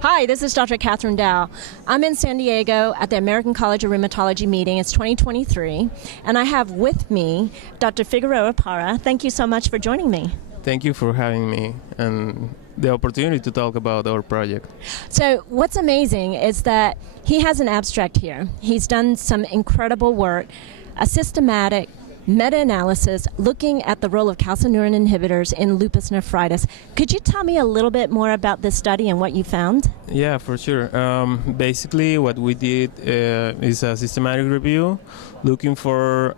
Hi, this is Dr. Kathryn Dao. I'm in San Diego at the American College of Rheumatology meeting. It's 2023, and I have with me Dr. Figueroa-Parra. Thank you so much for joining me. Thank you for having me and the opportunity to talk about our project. So what's amazing is that he has an abstract here. He's done some incredible work, a systematic meta-analysis looking at the role of calcineurin inhibitors in lupus nephritis. Could you tell me a little bit more about this study and what you found? Yeah, for sure. Basically, what we did is a systematic review looking for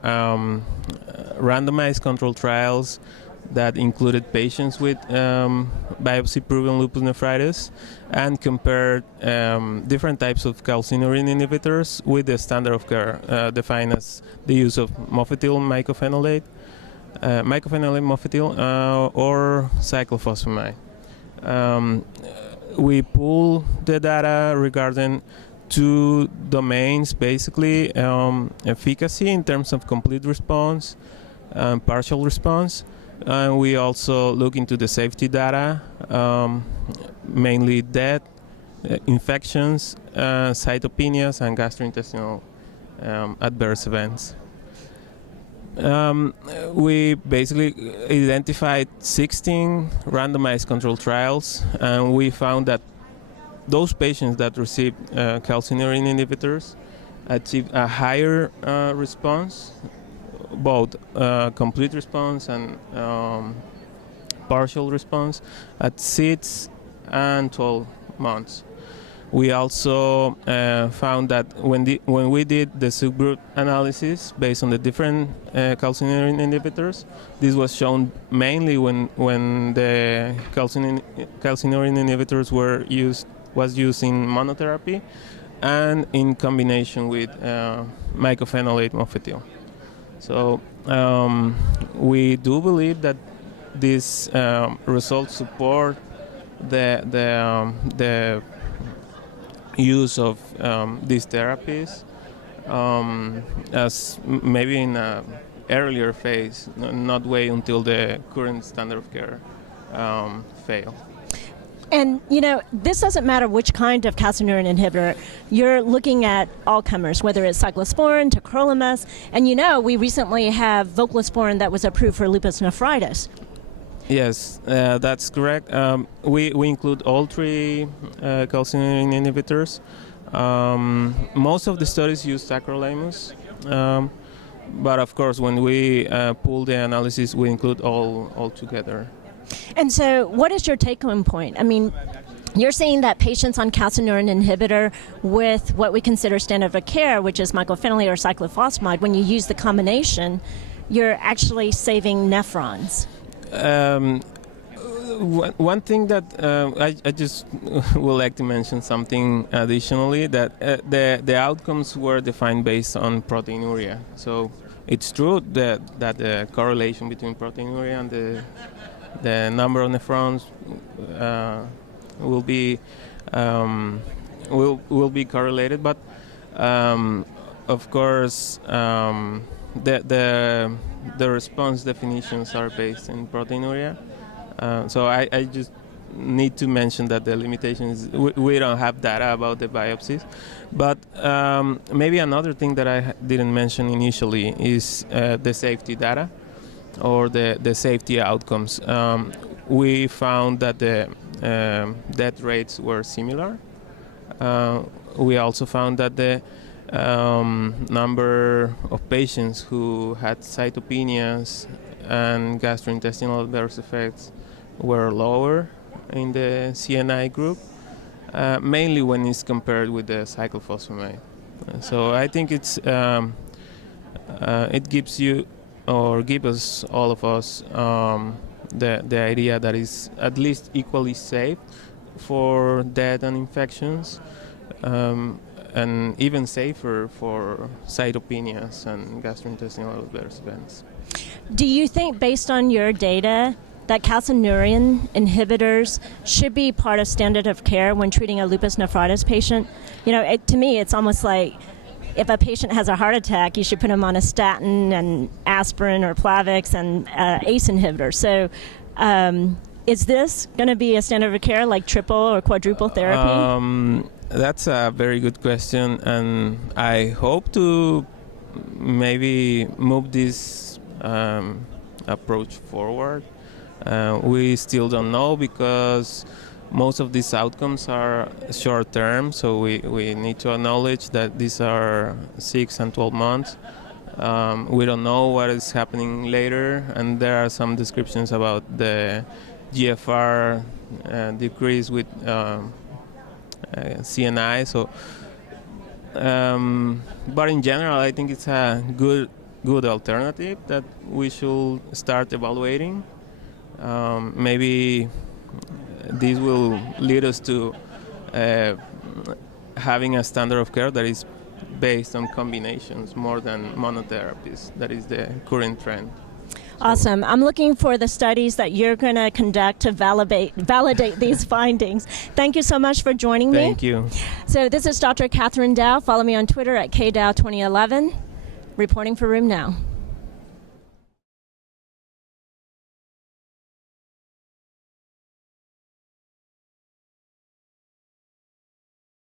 randomized control trials that included patients with biopsy-proven lupus nephritis and compared different types of calcineurin inhibitors with the standard of care, defined as the use of mofetil mycophenolate, mofetil, or cyclophosphamide. We pull the data regarding two domains, basically efficacy in terms of complete response and partial response. And we also look into the safety data, mainly death, infections, cytopenias, and gastrointestinal adverse events. We basically identified 16 randomized control trials, and we found that those patients that received calcineurin inhibitors achieved a higher response, both complete response and partial response at 6 and 12 months. We also found that when we did the subgroup analysis based on the different calcineurin inhibitors, this was shown mainly when the calcineurin inhibitors was used in monotherapy and in combination with mycophenolate mofetil. So we do believe that these results support the use of these therapies as maybe in an earlier phase, not wait until the current standard of care fail. And, you know, this doesn't matter which kind of calcineurin inhibitor. You're looking at all comers, whether it's cyclosporin, tacrolimus, and you know, we recently have voclosporin that was approved for lupus nephritis. Yes, that's correct. We include all three calcineurin inhibitors. Most of the studies use tacrolimus, but of course, when we pull the analysis, we include all together. And so what is your take-home point? I mean, you're saying that patients on calcineurin inhibitor with what we consider standard of care, which is mycophenolate or cyclophosphamide, when you use the combination, you're actually saving nephrons. One thing that I just would like to mention something additionally, that the outcomes were defined based on proteinuria. So it's true that the correlation between proteinuria and the number of nephrons will be correlated, but of course the response definitions are based in proteinuria. So I just need to mention that the limitation is we don't have data about the biopsies. But maybe another thing that I didn't mention initially is the safety data or the safety outcomes. We found that the death rates were similar. We also found that the number of patients who had cytopenias and gastrointestinal adverse effects were lower in the CNI group, mainly when it's compared with the cyclophosphamide. So I think it gives you or give us, all of us, the idea that is at least equally safe for death and infections, and even safer for cytopenias and gastrointestinal adverse events. Do you think, based on your data, that calcineurin inhibitors should be part of standard of care when treating a lupus nephritis patient? You know, to me, it's almost like if a patient has a heart attack, you should put them on a statin and aspirin or Plavix and ACE inhibitor. So is this going to be a standard of care like triple or quadruple therapy? That's a very good question, and I hope to maybe move this approach forward. We still don't know because most of these outcomes are short term, so we need to acknowledge that these are 6 and 12 months. We don't know what is happening later, and there are some descriptions about the GFR decrease with CNI. So, but in general, I think it's a good alternative that we should start evaluating. Maybe this will lead us to having a standard of care that is based on combinations more than monotherapies. That is the current trend. Awesome. I'm looking for the studies that you're going to conduct to validate these findings. Thank you so much for joining me. Thank you. So this is Dr. Kathryn Dao. Follow me on Twitter at KDao2011. Reporting for Room Now.